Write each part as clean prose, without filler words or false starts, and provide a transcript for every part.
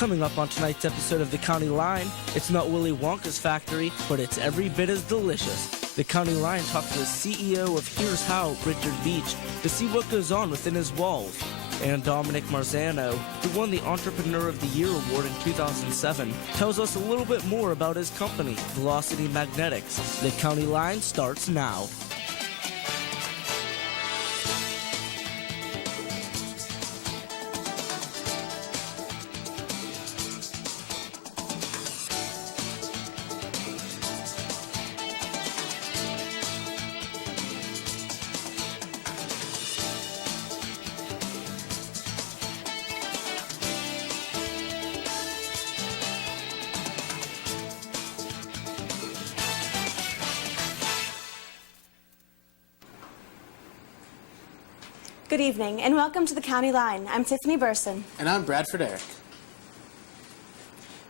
Coming up on tonight's episode of The County Line, it's not Willy Wonka's factory, but it's every bit as delicious. The County Line talked to the CEO of Here's Howe, Richard Beach, to see what goes on within his walls. And Dominic Marzano, who won the Entrepreneur of the Year award in 2007, tells us a little bit more about his company, Velocity Magnetics. The County Line starts now. Good evening and welcome to the County Line. I'm Tiffany Burson. And I'm Bradford Eric.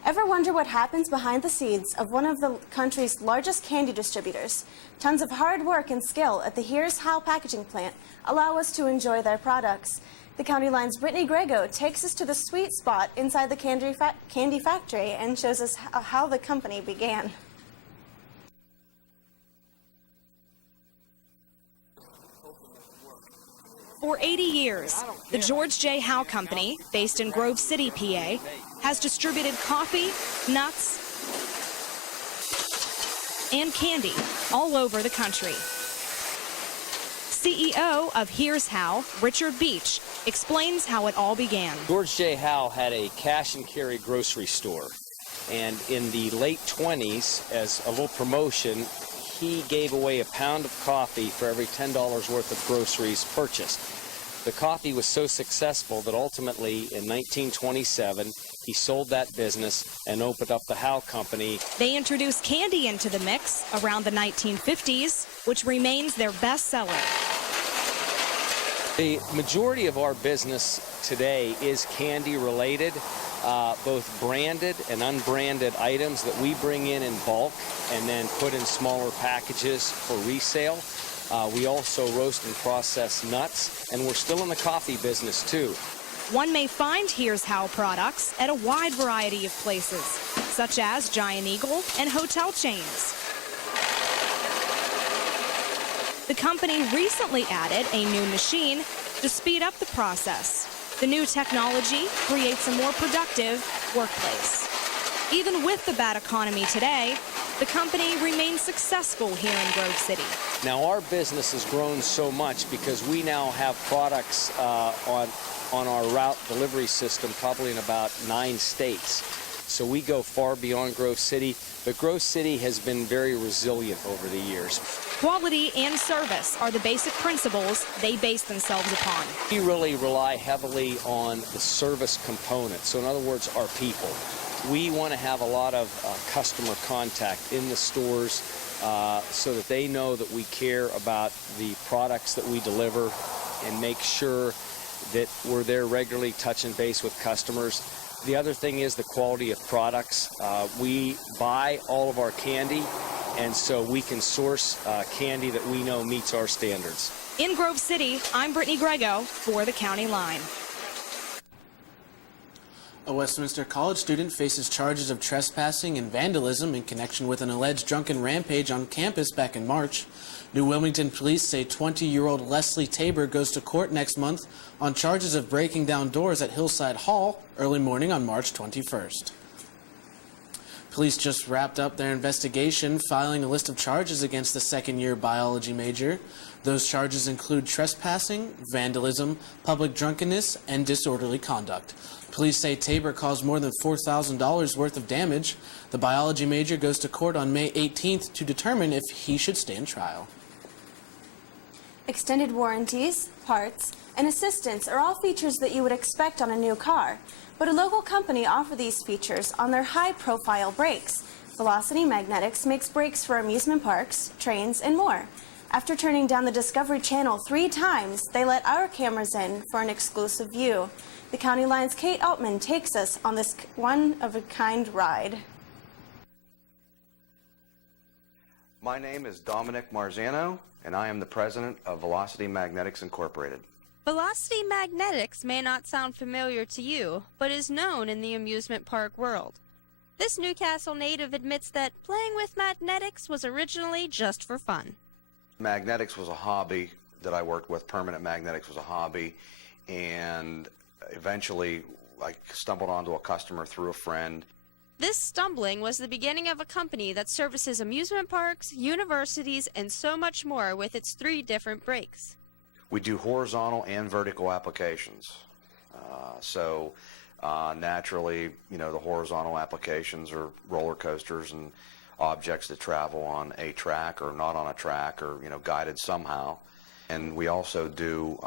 Ever wonder what happens behind the scenes of one of the country's largest candy distributors? Tons of hard work and skill at the Here's Howe packaging plant allow us to enjoy their products. The County Line's Brittany Grego takes us to the sweet spot inside the candy factory and shows us how the company began. For 80 years, the George J. Howe Company, based in Grove City, PA, has distributed coffee, nuts, and candy all over the country. CEO of Here's Howe, Richard Beach, explains how it all began. George J. Howe had a cash and carry grocery store, and in the late 20s, as a little promotion, he gave away a pound of coffee for every $10 worth of groceries purchased. The coffee was so successful that ultimately in 1927 he sold that business and opened up the Howe Company. They introduced candy into the mix around the 1950s, which remains their best seller. The majority of our business today is candy related. Both branded and unbranded items that we bring in bulk and then put in smaller packages for resale. We also roast and process nuts, and we're still in the coffee business too. One may find Here's Howe products at a wide variety of places, such as Giant Eagle and hotel chains. The company recently added a new machine to speed up the process. The new technology creates a more productive workplace. Even with the bad economy today, the company remains successful here in Grove City. Now our business has grown so much because we now have products on our route delivery system probably in about 9 states. So we go far beyond Grove City, but Grove City has been very resilient over the years. Quality and service are the basic principles they base themselves upon. We really rely heavily on the service component. So in other words, our people. We want to have a lot of customer contact in the stores so that they know that we care about the products that we deliver and make sure that we're there regularly touching base with customers. The other thing is the quality of products. We buy all of our candy, and so we can source candy that we know meets our standards. In Grove City, I'm Brittany Grego for the County Line. A Westminster College student faces charges of trespassing and vandalism in connection with an alleged drunken rampage on campus back in March. New Wilmington police say 20-year-old Leslie Tabor goes to court next month on charges of breaking down doors at Hillside Hall early morning on March 21st. Police just wrapped up their investigation, filing a list of charges against the second-year biology major. Those charges include trespassing, vandalism, public drunkenness, and disorderly conduct. Police say Tabor caused more than $4,000 worth of damage. The biology major goes to court on May 18th to determine if he should stand trial. Extended warranties, parts, and assistance are all features that you would expect on a new car. But a local company offers these features on their high-profile brakes. Velocity Magnetics makes brakes for amusement parks, trains, and more. After turning down the Discovery Channel 3 times, they let our cameras in for an exclusive view. The County Line's Kate Altman takes us on this one-of-a-kind ride. My name is Dominic Marzano, and I am the president of Velocity Magnetics Incorporated. Velocity Magnetics may not sound familiar to you, but is known in the amusement park world. This Newcastle native admits that playing with magnetics was originally just for fun. Magnetics was a hobby that I worked with. Permanent magnetics was a hobby, and eventually I stumbled onto a customer through a friend. This stumbling was the beginning of a company that services amusement parks, universities, and so much more with its 3 different brakes. We do horizontal and vertical applications. Naturally, you know, the horizontal applications are roller coasters and objects that travel on a track or not on a track or, you know, guided somehow. And we also do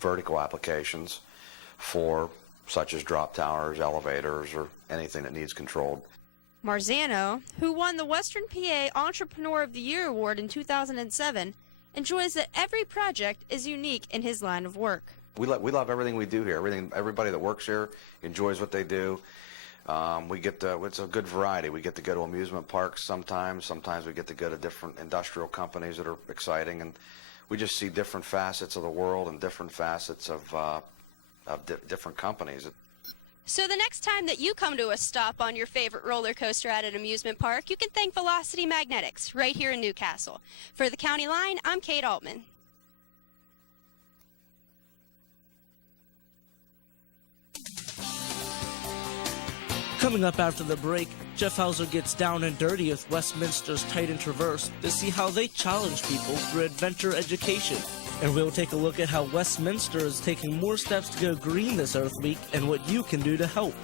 vertical applications for such as drop towers, elevators, or anything that needs controlled. Marzano, who won the Western PA Entrepreneur of the Year Award in 2007, enjoys that every project is unique in his line of work. We love everything we do here. Everybody that works here enjoys what they do. It's a good variety. We get to go to amusement parks sometimes. Sometimes we get to go to different industrial companies that are exciting, and we just see different facets of the world and different facets of different companies. So the next time that you come to a stop on your favorite roller coaster at an amusement park, you can thank Velocity Magnetics right here in Newcastle. For the County Line, I'm Kate Altman. Coming up after the break, Jeff Hauser gets down and dirty with Westminster's Titan Traverse to see how they challenge people through adventure education. And we'll take a look at how Westminster is taking more steps to go green this Earth Week and what you can do to help.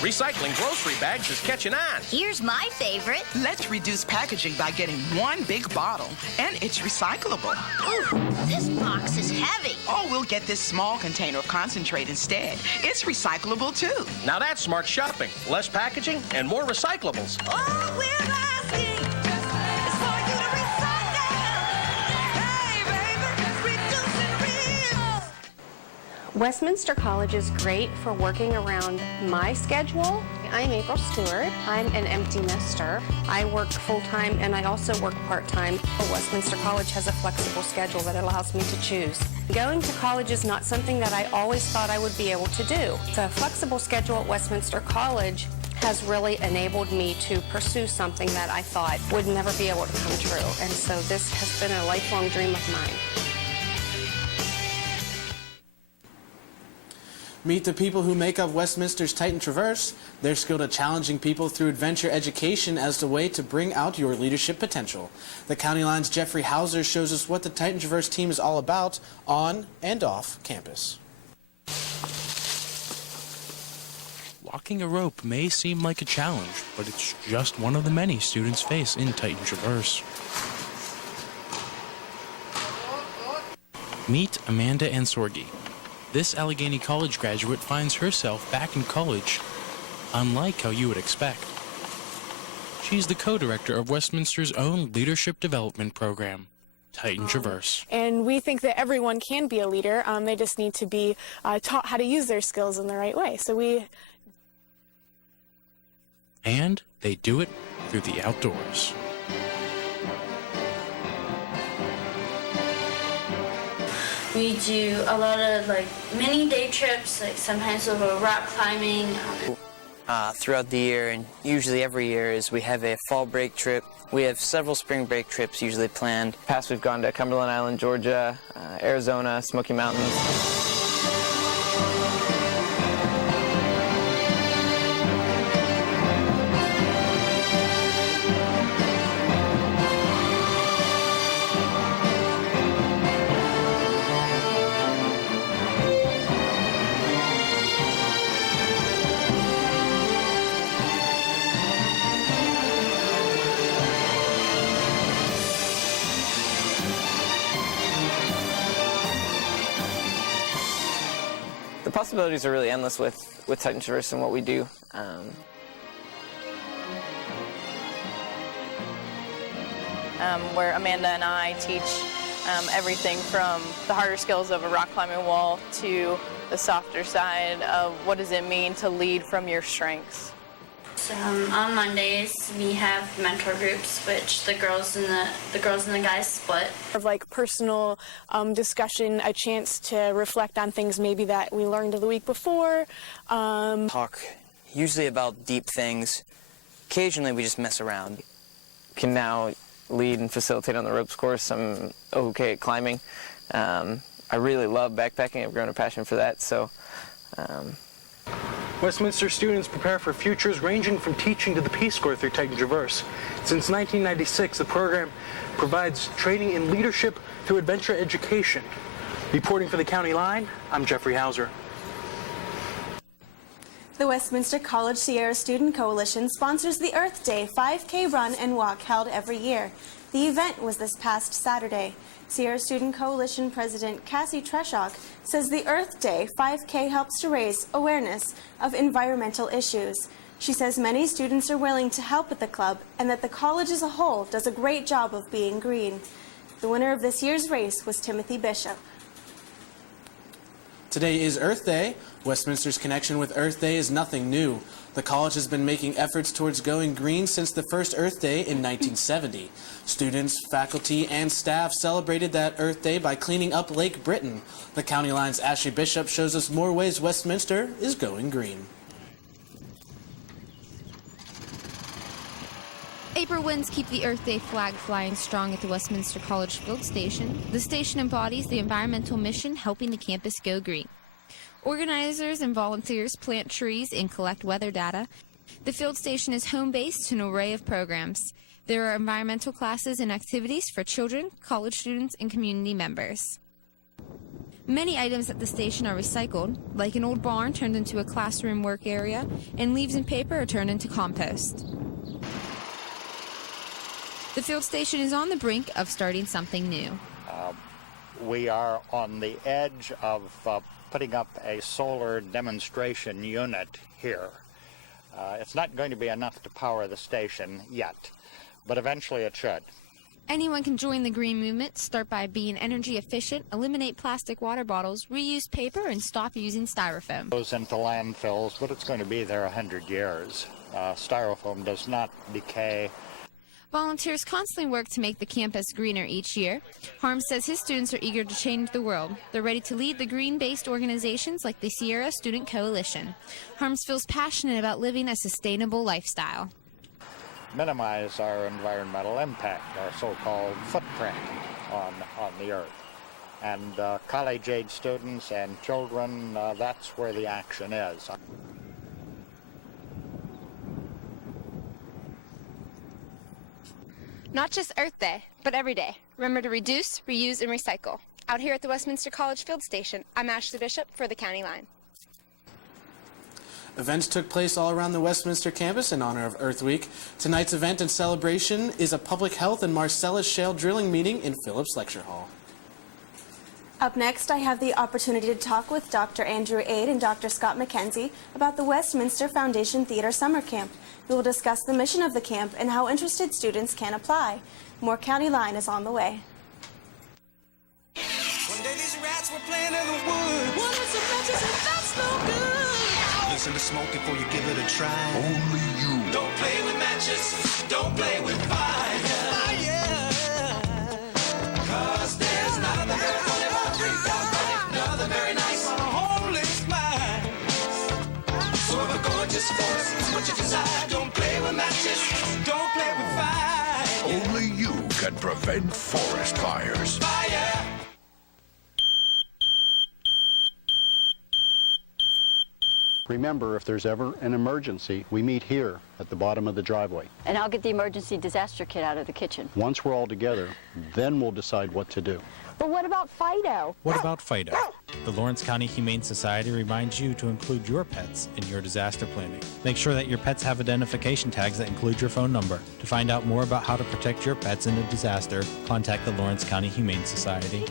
Recycling grocery bags is catching on. Here's my favorite. Let's reduce packaging by getting one big bottle, and it's recyclable. Ooh, this box is heavy. Oh, we'll get this small container of concentrate instead. It's recyclable, too. Now that's smart shopping. Less packaging and more recyclables. All we're asking is for you to recycle. Hey, baby, reduce and reuse. Westminster College is great for working around my schedule. I'm April Stewart. I'm an empty nester. I work full-time and I also work part-time. Westminster College has a flexible schedule that allows me to choose. Going to college is not something that I always thought I would be able to do. The flexible schedule at Westminster College has really enabled me to pursue something that I thought would never be able to come true. And so this has been a lifelong dream of mine. Meet the people who make up Westminster's Titan Traverse. They're skilled at challenging people through adventure education as the way to bring out your leadership potential. The County Line's Jeffrey Hauser shows us what the Titan Traverse team is all about on and off campus. Walking a rope may seem like a challenge, but it's just one of the many students face in Titan Traverse. Meet Amanda Ansorgi. This Allegheny College graduate finds herself back in college, unlike how you would expect. She's the co-director of Westminster's own leadership development program, Titan Traverse. And we think that everyone can be a leader. They just need to be taught how to use their skills in the right way. And they do it through the outdoors. We do a lot of mini day trips, sometimes we'll go rock climbing. Throughout the year, and usually every year, is we have a fall break trip. We have several spring break trips usually planned. Past we've gone to Cumberland Island, Georgia, Arizona, Smoky Mountains. The possibilities are really endless with Titan Traverse and what we do. Where Amanda and I teach everything from the harder skills of a rock climbing wall to the softer side of what does it mean to lead from your strengths. On Mondays we have mentor groups, which the girls and the guys split. Of like personal discussion, a chance to reflect on things maybe that we learned the week before. Talk usually about deep things. Occasionally we just mess around. Can now lead and facilitate on the ropes course. I'm okay at climbing. I really love backpacking. I've grown a passion for that. So. Westminster students prepare for futures ranging from teaching to the Peace Corps through Titan Traverse. Since 1996, the program provides training in leadership through adventure education. Reporting for the County Line, I'm Jeffrey Hauser. The Westminster College Sierra Student Coalition sponsors the Earth Day 5K run and walk held every year. The event was this past Saturday. Sierra Student Coalition President Cassie Treshock says the Earth Day 5K helps to raise awareness of environmental issues. She says many students are willing to help with the club and that the college as a whole does a great job of being green. The winner of this year's race was Timothy Bishop. Today is Earth Day. Westminster's connection with Earth Day is nothing new. The college has been making efforts towards going green since the first Earth Day in 1970. Students, faculty, and staff celebrated that Earth Day by cleaning up Lake Britain. The County Line's Ashley Bishop shows us more ways Westminster is going green. April winds keep the Earth Day flag flying strong at the Westminster College Field Station. The station embodies the environmental mission helping the campus go green. Organizers and volunteers plant trees and collect weather data. The field station is home base to an array of programs. There are environmental classes and activities for children, college students, and community members. Many items at the station are recycled, like an old barn turned into a classroom work area, and leaves and paper are turned into compost. The field station is on the brink of starting something new. We are on the edge of putting up a solar demonstration unit here. It's not going to be enough to power the station yet, but eventually it should. Anyone can join the green movement. Start by being energy efficient, eliminate plastic water bottles, reuse paper, and stop using styrofoam. Goes into landfills, but it's going to be there 100 years. Styrofoam does not decay. Volunteers constantly work to make the campus greener each year. Harms says his students are eager to change the world. They're ready to lead the green-based organizations like the Sierra Student Coalition. Harms feels passionate about living a sustainable lifestyle. Minimize our environmental impact, our so-called footprint on the earth. And college-age students and children, that's where the action is. Not just Earth Day, but every day. Remember to reduce, reuse, and recycle. Out here at the Westminster College Field Station, I'm Ashley Bishop for the County Line. Events took place all around the Westminster campus in honor of Earth Week. Tonight's event and celebration is a public health and Marcellus Shale drilling meeting in Phillips Lecture Hall. Up next, I have the opportunity to talk with Dr. Andrew Aid and Dr. Scott McKenzie about the Westminster Foundation Theater Summer Camp. We will discuss the mission of the camp and how interested students can apply. More County Line is on the way. One day these rats were playing in the woods. One of some matches and that's no good. Listen to smoke before you give it a try. Only you. Don't play with matches. Don't play with fire. Cause there's nothing very funny about nothing very nice on a homeless mind. So if a gorgeous force is what you desire, don't play with matches. Don't play with fire. Only you can prevent forest fires. Fire. Remember, if there's ever an emergency, we meet here at the bottom of the driveway. And I'll get the emergency disaster kit out of the kitchen. Once we're all together, then we'll decide what to do. But what about Fido? What about Fido? The Lawrence County Humane Society reminds you to include your pets in your disaster planning. Make sure that your pets have identification tags that include your phone number. To find out more about how to protect your pets in a disaster, contact the Lawrence County Humane Society.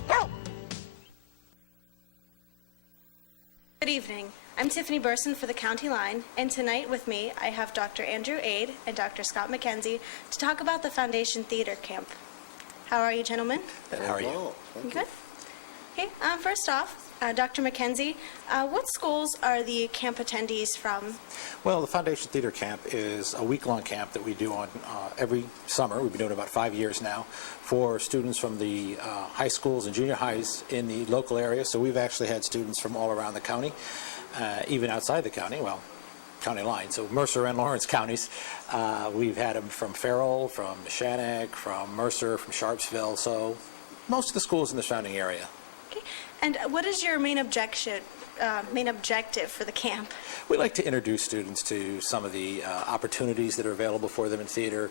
Good evening. I'm Tiffany Burson for the County Line, and tonight with me I have Dr. Andrew Aid and Dr. Scott McKenzie to talk about the Foundation Theater Camp. How are you, gentlemen? And how are you? Good. Okay, first off, Dr. McKenzie, what schools are the camp attendees from? Well, the Foundation Theater Camp is a week-long camp that we do on every summer. We've been doing it about 5 years now for students from the high schools and junior highs in the local area. So we've actually had students from all around the county, even outside the county, well, county line, so Mercer and Lawrence counties. We've had them from Farrell, from Neshannock, from Mercer, from Sharpsville, so most of the schools in the surrounding area. Okay, and what is your main objective for the camp? We like to introduce students to some of the opportunities that are available for them in theater,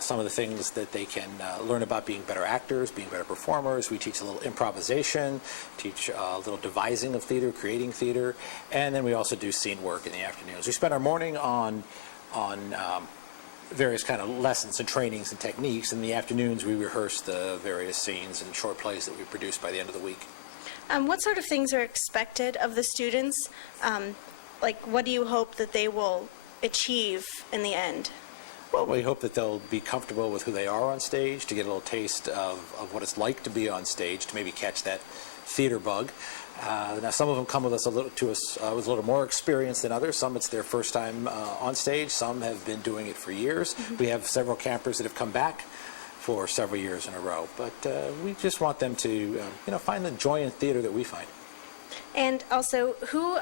some of the things that they can learn about being better actors, being better performers. We teach a little improvisation, teach a little devising of theater, creating theater, and then we also do scene work in the afternoons. We spend our morning on various kind of lessons and trainings and techniques. In the afternoons, we rehearse the various scenes and short plays that we produce by the end of the week. What sort of things are expected of the students? Like, what do you hope that they will achieve in the end? Well, we hope that they'll be comfortable with who they are on stage, to get a little taste of what it's like to be on stage, to maybe catch that theater bug. Now, some of them come with us with a little more experience than others. Some it's their first time on stage. Some have been doing it for years. Mm-hmm. We have several campers that have come back for several years in a row. But we just want them to, find the joy in theater that we find. And also, who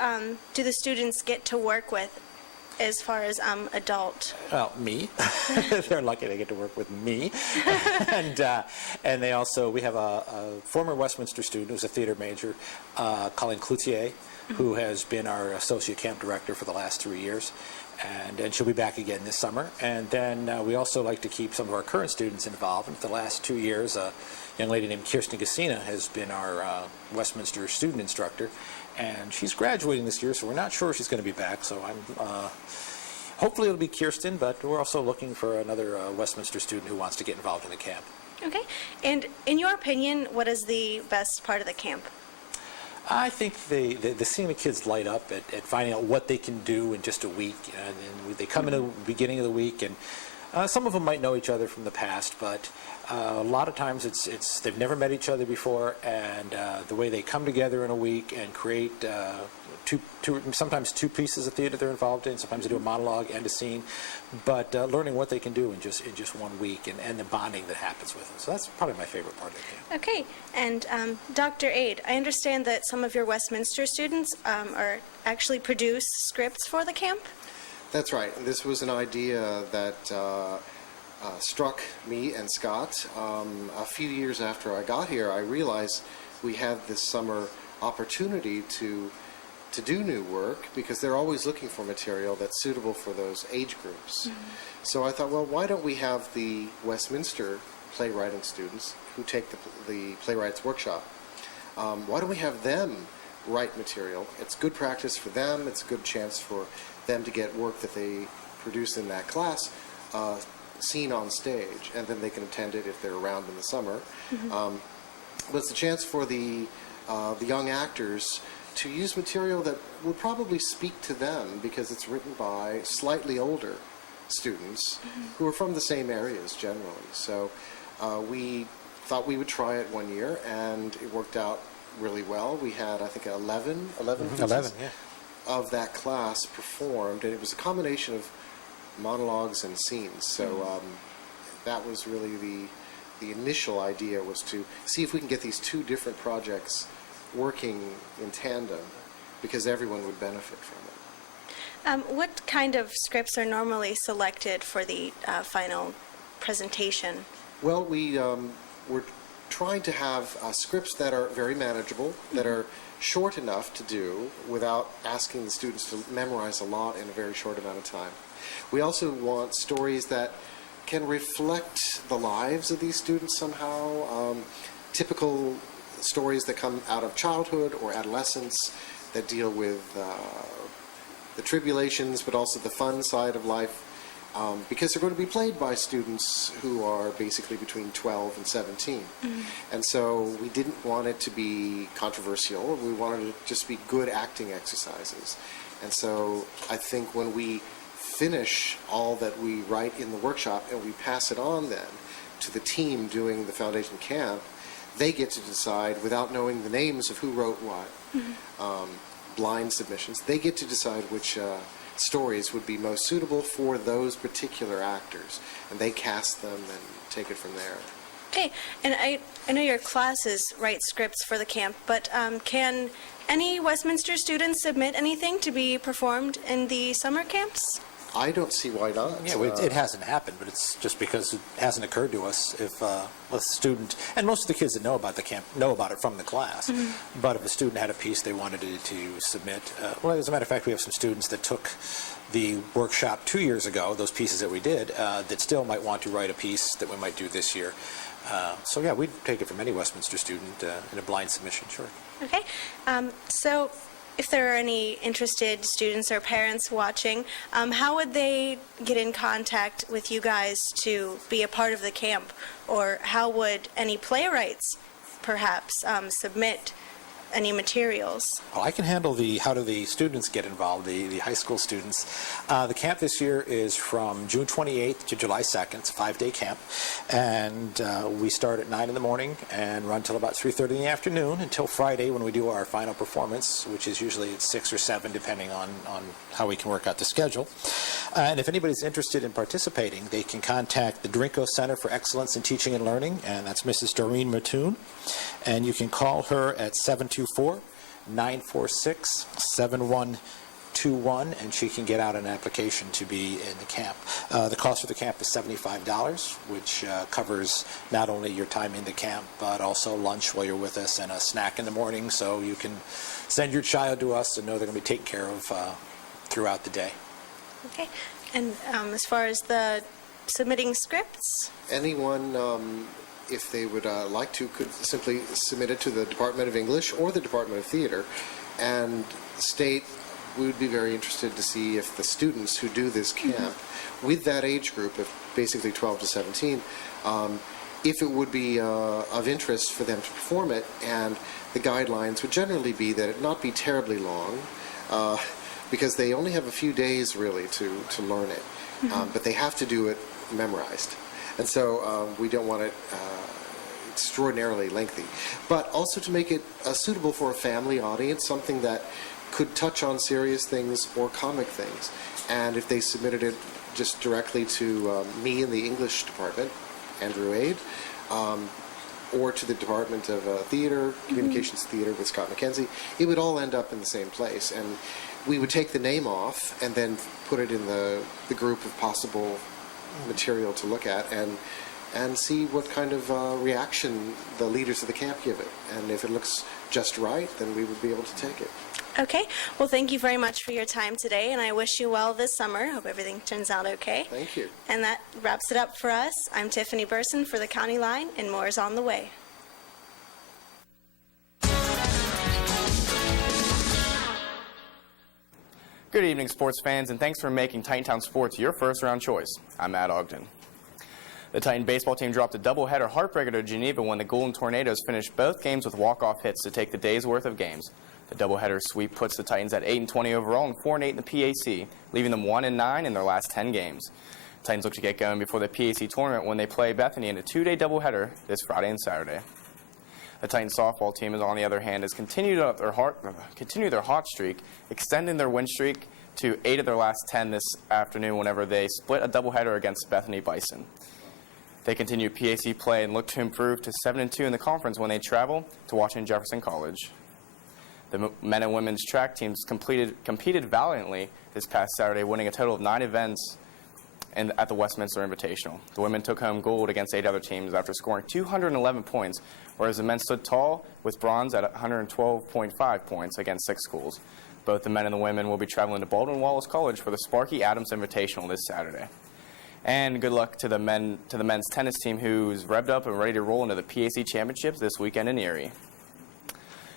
do the students get to work with as far as adult? Well, me. They're lucky they get to work with me. And they also, we have a former Westminster student who's a theater major, Colleen Cloutier, who has been our associate camp director for the last 3 years. And she'll be back again this summer. And then we also like to keep some of our current students involved. And for the last 2 years, a young lady named Kirsten Gassina has been our Westminster student instructor. And she's graduating this year, so we're not sure she's going to be back. So hopefully it'll be Kirsten, but we're also looking for another Westminster student who wants to get involved in the camp. Okay. And in your opinion, what is the best part of the camp? I think the seeing the kids light up at finding out what they can do in just a week. And they come in the beginning of the week, and some of them might know each other from the past, but a lot of times it's they've never met each other before, and the way they come together in a week and create sometimes two pieces of theater they're involved in. Sometimes they do a monologue and a scene, but learning what they can do in just 1 week and the bonding that happens with them. So that's probably my favorite part of the camp. Okay, and Dr. Aid, I understand that some of your Westminster students are actually produce scripts for the camp? That's right. This was an idea that struck me and Scott. A few years after I got here, I realized we had this summer opportunity to do new work because they're always looking for material that's suitable for those age groups. Mm-hmm. So I thought, well, why don't we have the Westminster playwriting students who take the playwrights workshop? Why don't we have them write material? It's good practice for them. It's a good chance for them to get work that they produce in that class seen on stage, and then they can attend it if they're around in the summer. Mm-hmm. But it's a chance for the young actors to use material that would probably speak to them because it's written by slightly older students who are from the same areas generally. So we thought we would try it 1 year, and it worked out really well. We had, I think, 11 pieces of that class performed, and it was a combination of monologues and scenes. So that was really the initial idea, was to see if we can get these two different projects working in tandem, because everyone would benefit from it. What kind of scripts are normally selected for the final presentation? Well, we're trying to have scripts that are very manageable, that are short enough to do without asking the students to memorize a lot in a very short amount of time. We also want stories that can reflect the lives of these students somehow, typical stories that come out of childhood or adolescence that deal with the tribulations but also the fun side of life, because they're going to be played by students who are basically between 12 and 17. Mm-hmm. And so we didn't want it to be controversial. We wanted it to just be good acting exercises. And so I think when we finish all that we write in the workshop and we pass it on then to the team doing the foundation camp, they get to decide, without knowing the names of who wrote what, blind submissions, they get to decide which stories would be most suitable for those particular actors, and they cast them and take it from there. Okay, and I know your classes write scripts for the camp, but can any Westminster students submit anything to be performed in the summer camps? I don't see why not. Yeah, it hasn't happened, but it's just because it hasn't occurred to us. If a student, and most of the kids that know about the camp know about it from the class, but if a student had a piece they wanted to submit, well, as a matter of fact, we have some students that took the workshop 2 years ago, those pieces that we did, that still might want to write a piece that we might do this year. So yeah, we'd take it from any Westminster student in a blind submission, sure. Okay, so if there are any interested students or parents watching, how would they get in contact with you guys to be a part of the camp? Or how would any playwrights perhaps submit any materials? Well, I can handle how do the students get involved, the high school students. The camp this year is from June 28th to July 2nd. It's a 5-day camp. And we start at 9 in the morning and run till about 3:30 in the afternoon until Friday when we do our final performance, which is usually at 6 or 7, depending on how we can work out the schedule. And if anybody's interested in participating, they can contact the Drinko Center for Excellence in Teaching and Learning, and that's Mrs. Doreen Mattoon. And you can call her at 724-946-7121, and she can get out an application to be in the camp. The cost for the camp is $75, which covers not only your time in the camp, but also lunch while you're with us and a snack in the morning, so you can send your child to us and know they're going to be taken care of throughout the day. Okay, and as far as the submitting scripts? Anyone, if they would like to, could simply submit it to the Department of English or the Department of Theater and state we would be very interested to see if the students who do this camp with that age group of basically 12 to 17, if it would be of interest for them to perform it, and the guidelines would generally be that it not be terribly long, because they only have a few days really to learn it, but they have to do it memorized. And so we don't want it extraordinarily lengthy. But also to make it suitable for a family audience, something that could touch on serious things or comic things. And if they submitted it just directly to me in the English department, Andrew Aid, or to the Department of Theater, Communications Theater with Scott McKenzie, it would all end up in the same place. And we would take the name off and then put it in the group of possible material to look at and see what kind of reaction the leaders of the camp give it. And if it looks just right, then we would be able to take it. Okay, well, thank you very much for your time today, and I wish you well this summer. Hope everything turns out okay. Thank you. And that wraps it up for us. I'm Tiffany Burson for the County Line, and more is on the way. Good evening, sports fans, and thanks for making Titantown Sports your first-round choice. I'm Matt Ogden. The Titan baseball team dropped a doubleheader heartbreaker to Geneva when the Golden Tornadoes finished both games with walk-off hits to take the day's worth of games. The doubleheader sweep puts the Titans at 8-20 overall and 4-8 in the PAC, leaving them 1-9 in their last 10 games. Titans look to get going before the PAC tournament when they play Bethany in a 2-day doubleheader this Friday and Saturday. The Titans softball team, on the other hand, has continued their hot streak, extending their win streak to 8 of their last 10 this afternoon whenever they split a doubleheader against Bethany Bison. They continue PAC play and look to improve to 7-2 in the conference when they travel to Washington Jefferson College. The men and women's track teams competed valiantly this past Saturday, winning a total of 9 events at the Westminster Invitational. The women took home gold against 8 other teams after scoring 211 points, whereas the men stood tall with bronze at 112.5 points against 6 schools. Both the men and the women will be traveling to Baldwin-Wallace College for the Sparky Adams Invitational this Saturday. And good luck to the men's tennis team, who's revved up and ready to roll into the PAC Championships this weekend in Erie.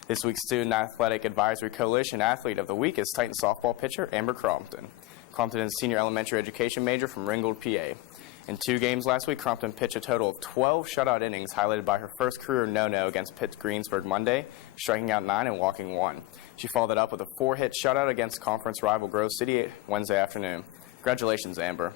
This week's Student Athletic Advisory Coalition Athlete of the Week is Titan softball pitcher Amber Crompton. Crompton is a senior elementary education major from Ringgold, PA. In 2 games last week, Crompton pitched a total of 12 shutout innings, highlighted by her first career no-no against Pitt Greensburg Monday, striking out 9 and walking 1. She followed it up with a 4-hit shutout against conference rival Grove City Wednesday afternoon. Congratulations, Amber.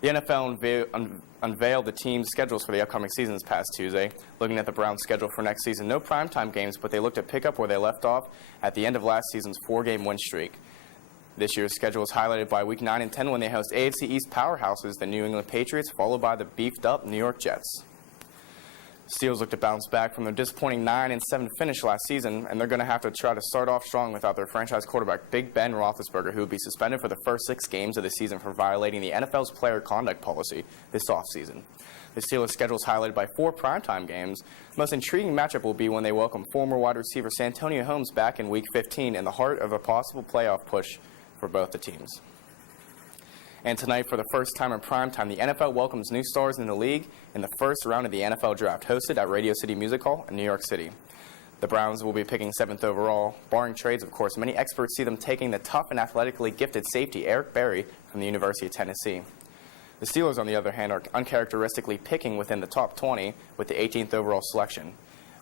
The NFL unveiled the team's schedules for the upcoming season this past Tuesday. Looking at the Browns' schedule for next season, no primetime games, but they look to pick up where they left off at the end of last season's 4-game win streak. This year's schedule is highlighted by Week 9 and 10 when they host AFC East powerhouses, the New England Patriots, followed by the beefed-up New York Jets. Steelers look to bounce back from their disappointing 9-7 finish last season, and they're going to have to try to start off strong without their franchise quarterback, Big Ben Roethlisberger, who will be suspended for the first 6 games of the season for violating the NFL's player conduct policy this offseason. The Steelers' schedule is highlighted by 4 primetime games. The most intriguing matchup will be when they welcome former wide receiver Santonio Holmes back in Week 15 in the heart of a possible playoff push for both the teams. And tonight, for the first time in primetime, the NFL welcomes new stars in the league in the first round of the NFL Draft, hosted at Radio City Music Hall in New York City. The Browns will be picking 7th overall. Barring trades, of course, many experts see them taking the tough and athletically gifted safety Eric Berry from the University of Tennessee. The Steelers, on the other hand, are uncharacteristically picking within the top 20 with the 18th overall selection.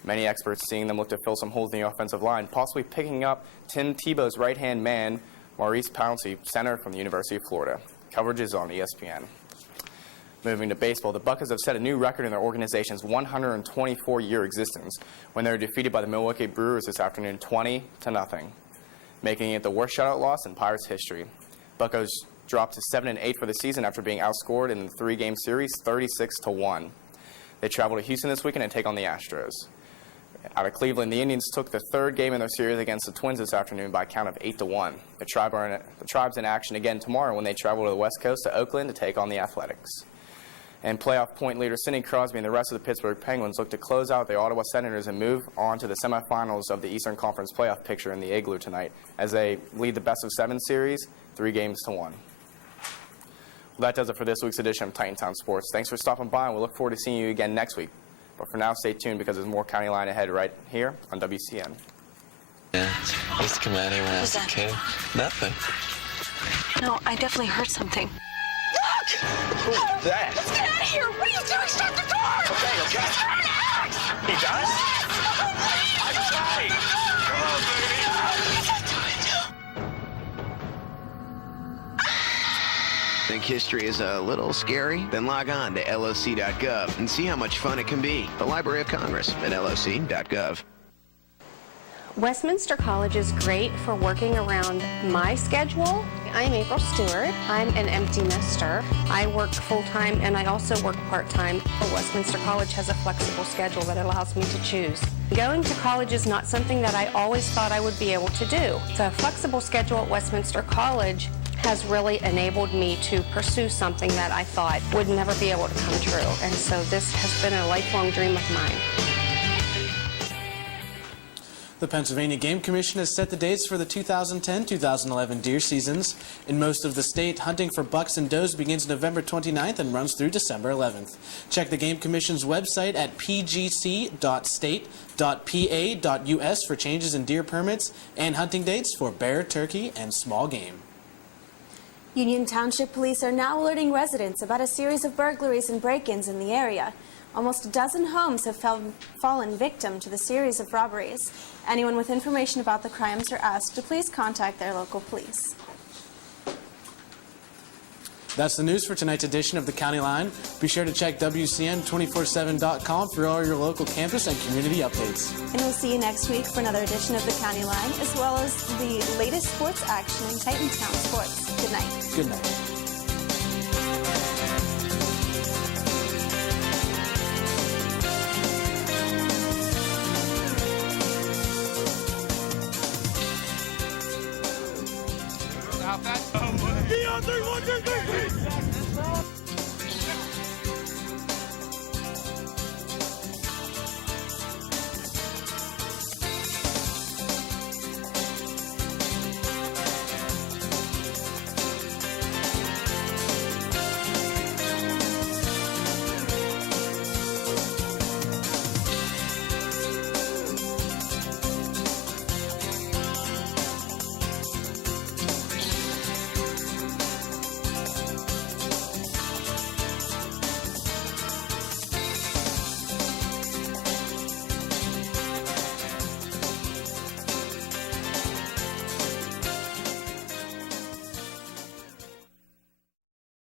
Many experts seeing them look to fill some holes in the offensive line, possibly picking up Tim Tebow's right-hand man, Maurice Pouncey, center from the University of Florida. Coverage is on ESPN. Moving to baseball, the Buckeyes have set a new record in their organization's 124-year existence when they were defeated by the Milwaukee Brewers this afternoon 20-0, making it the worst shutout loss in Pirates history. Buckeyes dropped to 7-8 for the season after being outscored in the 3-game series 36-1. They travel to Houston this weekend and take on the Astros. Out of Cleveland, the Indians took the 3rd game in their series against the Twins this afternoon by a count of 8-1. The Tribe's in action again tomorrow when they travel to the West Coast to Oakland to take on the Athletics. And playoff point leader Sidney Crosby and the rest of the Pittsburgh Penguins look to close out the Ottawa Senators and move on to the semifinals of the Eastern Conference playoff picture in the Igloo tonight as they lead the best-of-7 series 3-1. Well, that does it for this week's edition of Titantown Sports. Thanks for stopping by, and we look forward to seeing you again next week. But for now, stay tuned because there's more County Line ahead right here on WCN. Yeah, I used to come out here when I was a kid. Nothing. No, I definitely heard something. Look! Who's that? Let's get out of here! What are you doing? Stop the door! Okay. He's trying to act! He does? Yes! Come on, baby. Think history is a little scary? Then log on to loc.gov and see how much fun it can be. The Library of Congress at loc.gov. Westminster College is great for working around my schedule. I'm April Stewart. I'm an empty nester. I work full-time and I also work part-time. Westminster College has a flexible schedule that allows me to choose. Going to college is not something that I always thought I would be able to do. The flexible schedule at Westminster College has really enabled me to pursue something that I thought would never be able to come true. And so this has been a lifelong dream of mine. The Pennsylvania Game Commission has set the dates for the 2010-2011 deer seasons. In most of the state, hunting for bucks and does begins November 29th and runs through December 11th. Check the Game Commission's website at pgc.state.pa.us for changes in deer permits and hunting dates for bear, turkey, and small game. Union Township Police are now alerting residents about a series of burglaries and break-ins in the area. Almost a dozen homes have fallen victim to the series of robberies. Anyone with information about the crimes are asked to please contact their local police. That's the news for tonight's edition of the County Line. Be sure to check WCN247.com for all your local campus and community updates. And we'll see you next week for another edition of the County Line, as well as the latest sports action in Titantown sports. Good night. Good night. Three, 1, 2, 3.